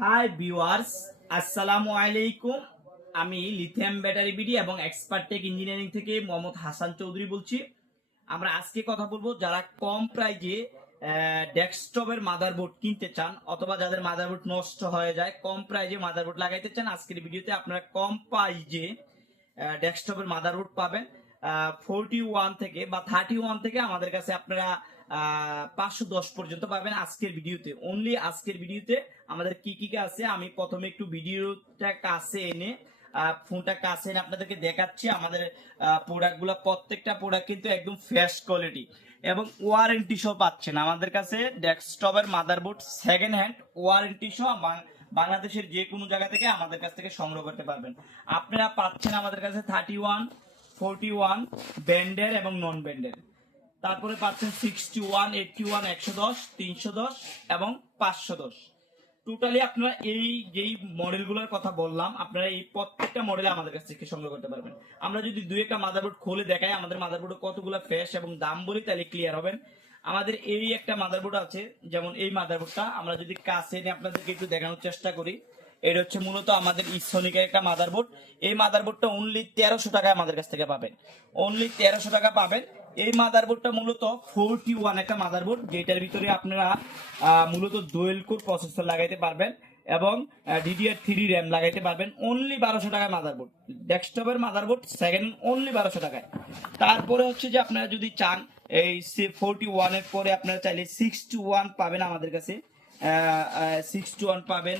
Hi viewers, আসসালামু আলাইকুম। আমি লিথিয়াম ব্যাটারি বিডি এবং এক্সপার্ট টেক ইঞ্জিনিয়ারিং থেকে মোহাম্মদ হাসান চৌধুরী বলছি। আমরা আজকে কথা বলবো যারা কম প্রাইজে ডেস্কটপের মাদারবোর্ড কিনতে চান অথবা যাদের মাদারবোর্ড নষ্ট হয়ে যায়, কম প্রাইজে মাদারবোর্ড লাগাইতে চান। আজকের ভিডিওতে আপনারা কম প্রাইজে ডেস্কটপের মাদারবোর্ড পাবেন 41 থেকে বা 31 থেকে আমাদের কাছে আপনারা 510 পর্যন্ত পাবেন আজকের ভিডিওতে। অনলি আজকের ভিডিওতে আমাদের কি কি আছে আমি প্রথমে একটু ভিডিওটা কাছে এনে ফোনটা কাছে এনে আপনাদেরকে দেখাচ্ছি। আমাদের প্রোডাক্টগুলো প্রত্যেকটা প্রোডাক্ট কিন্তু একদম ফ্রেশ কোয়ালিটি এবং ওয়ারেন্টি সহ পাচ্ছেন আমাদের কাছে। ডেস্কটপের মাদারবোর্ড সেকেন্ড হ্যান্ড ওয়ারেন্টি সহ বাংলাদেশের যে কোনো জায়গা থেকে আমাদের কাছ থেকে সংগ্রহ করতে পারবেন। আপনারা পাচ্ছেন আমাদের কাছে 31, 41 ব্যান্ডের এবং নন ব্যান্ডের। তারপরে পাচ্ছেন 61, 81, 110, 310 এবং 510। টোটালি আপনারা এই যেই মডেলগুলোর কথা বললাম, আপনারা এই প্রত্যেকটা মডেলে আমাদের কাছ থেকে সংগ্রহ করতে পারবেন। আমরা যদি দুই একটা মাদারবোর্ড খুলে দেখাই আমাদের মাদারবোর্ডে কতগুলো ফ্রেশ এবং দাম বলি, তাহলে ক্লিয়ার হবেন। আমাদের এই একটা মাদারবোর্ড আছে, যেমন এই মাদারবোর্ডটা আমরা যদি কাছে এনে আপনাদেরকে একটু দেখানোর চেষ্টা করি। এটা হচ্ছে মূলত আমাদের ইসোনিকের একটা মাদারবোর্ড। এই মাদারবোর্ডটা অনলি 1300 টাকায় আমাদের কাছ থেকে পাবেন। অনলি 1300 টাকা পাবেন। এই মাদারবোর্ডটা মূলত 41 একটা মাদারবোর্ড, যেটার ভিতরে আপনারা মূলত ডুয়েল কোর প্রসেসর লাগাইতে পারবেন এবং DDR3 র্যাম লাগাইতে পারবেন। অনলি 1200 টাকায় মাদারবোর্ড, ডেস্কটপের মাদারবোর্ড সেকেন্ড অনলি 1200 টাকায়। তারপরে হচ্ছে যে আপনারা যদি চান এই 41 এর পরে আপনারা চাইলে 61 পাবেন আমাদের কাছে, 61 পাবেন,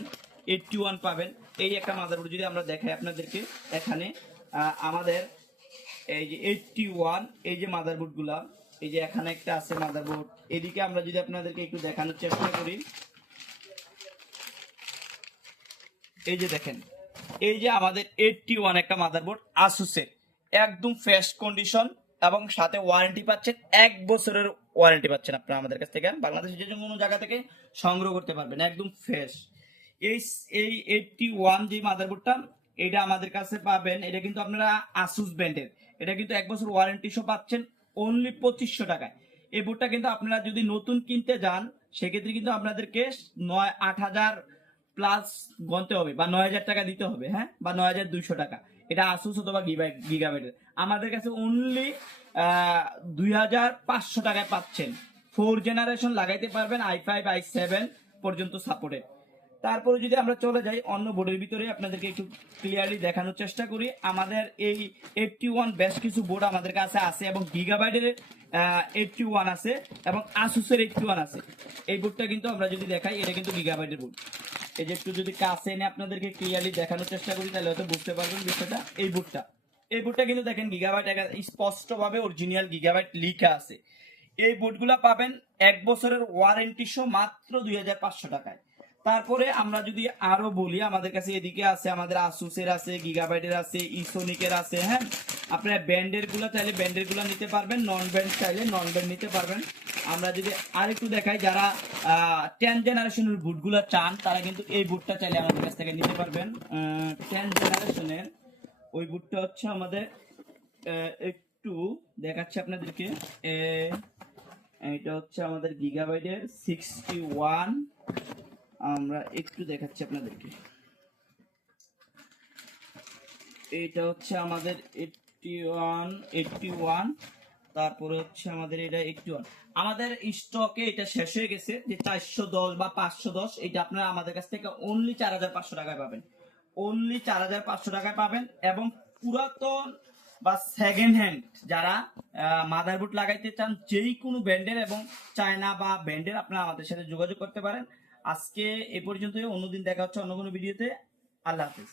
81 পাবেন। এই একটা মাদারবোর্ড যদি আমরা দেখাই আপনাদেরকে, এখানে আমাদের এই যে 81 এই যে মাদারবোর্ড গুলা, এই যে এখানে একটা আছে মাদারবোর্ড। এদিকে আমরা যদি আপনাদেরকে একটু দেখানোর চেষ্টা করি, এই যে দেখেন, এই যে আমাদের 81 একটা মাদারবোর্ড আসুসের, একদম ফ্রেশ কন্ডিশন এবং সাথে ওয়ারেন্টি পাচ্ছেন, 1 বছরের ওয়ারেন্টি পাচ্ছেন আপনারা আমাদের কাছ থেকে। বাংলাদেশের যে কোনো জায়গা থেকে সংগ্রহ করতে পারবেন, একদম ফ্রেশ। এই এই 81 যে মাদারবোর্ডটা, এটা আমাদের কাছে পাবেন। এটা কিন্তু আপনারা আসুস ব্র্যান্ডের, এটা কিন্তু 1 বছর ওয়ারেন্টি সহ পাচ্ছেন অনলি 2500 টাকায়। এই বোর্ডটা কিন্তু আপনারা যদি নতুন কিনতে যান, সেক্ষেত্রে কিন্তু আপনাদেরকে 8,000 প্লাস গণতে হবে বা 9,000 টাকা দিতে হবে, হ্যাঁ, বা 9,200 টাকা। এটা আসুস অথবা গিগাবাইটের। আমাদের কাছে অনলি 2,500 টাকায় পাচ্ছেন। 4 জেনারেশন লাগাইতে পারবেন, i5, i7 পর্যন্ত সাপোর্টেড। তারপরে যদি আমরা চলে যাই অন্য বোর্ডের ভিতরে, আপনাদেরকে একটু ক্লিয়ারলি দেখানোর চেষ্টা করি। আমাদের এই 81 বেশ কিছু বোর্ড আমাদের কাছে আছে এবং গিগাবাইটের 81 আছে এবং আসুসের 81 আছে। এই বোর্ডটা কিন্তু আমরা যদি দেখাই, এটা কিন্তু গিগাবাইটের বোর্ড। এই যে একটু যদি কাছে এনে আপনাদেরকে ক্লিয়ারলি দেখানোর চেষ্টা করি, তাহলে হয়তো বুঝতে পারবেন বিষয়টা। এই বোর্ডটা কিন্তু দেখেন গিগাবাইট, স্পষ্ট ভাবে অরিজিনাল গিগাবাইট লেখা আছে। এই বোর্ডগুলা পাবেন 1 বছরের ওয়ারেন্টি সহ মাত্র 2,500 টাকায়। তারপরে আমরা যদি আরো বলি, আমাদের কাছে এদিকে আছে আমাদের আসুসের আছে, গিগাবাইটের আছে, ইসোনিকের আছে, হ্যাঁ। আপনারা ব্যান্ডের গুলা চাইলে ব্যান্ডের গুলা নিতে পারবেন, নন ব্যান্ড চাইলে নন ব্যান্ড নিতে পারবেন। আমরা যদি আরেকটু দেখাই, যারা 10 জেনারেশনের বুট গুলা চান, তারা কিন্তু এই বুটটা চাইলে আমাদের কাছ থেকে নিতে পারবেন। 10 জেনারেশনের ওই বুটটা হচ্ছে আমাদের, একটু দেখাচ্ছি আপনাদেরকে। এটা হচ্ছে আমাদের গিগাবাইটের 61, আমরা একটু দেখাচ্ছি আপনাদেরকে। এটা হচ্ছে আমাদের 81, তারপরে হচ্ছে আমাদের এটা 81। আমাদের স্টকে এটা শেষ হয়ে গেছে, যে 410 বা 510, এটা আপনারা আমাদের কাছ থেকে অনলি 4,500 টাকায় পাবেন। অনলি 4,500 টাকায় পাবেন। এবং পুরাতন বা সেকেন্ড হ্যান্ড যারা মাদারবোর্ড লাগাইতে চান, যেই কোনো ব্র্যান্ডের এবং চায়না বা ব্র্যান্ডের, আপনারা আমাদের সাথে যোগাযোগ করতে পারেন। আজকে এ পর্যন্তই, অন্যদিন দেখা হচ্ছে অন্য কোনো ভিডিওতে। আল্লাহ হাফিজ।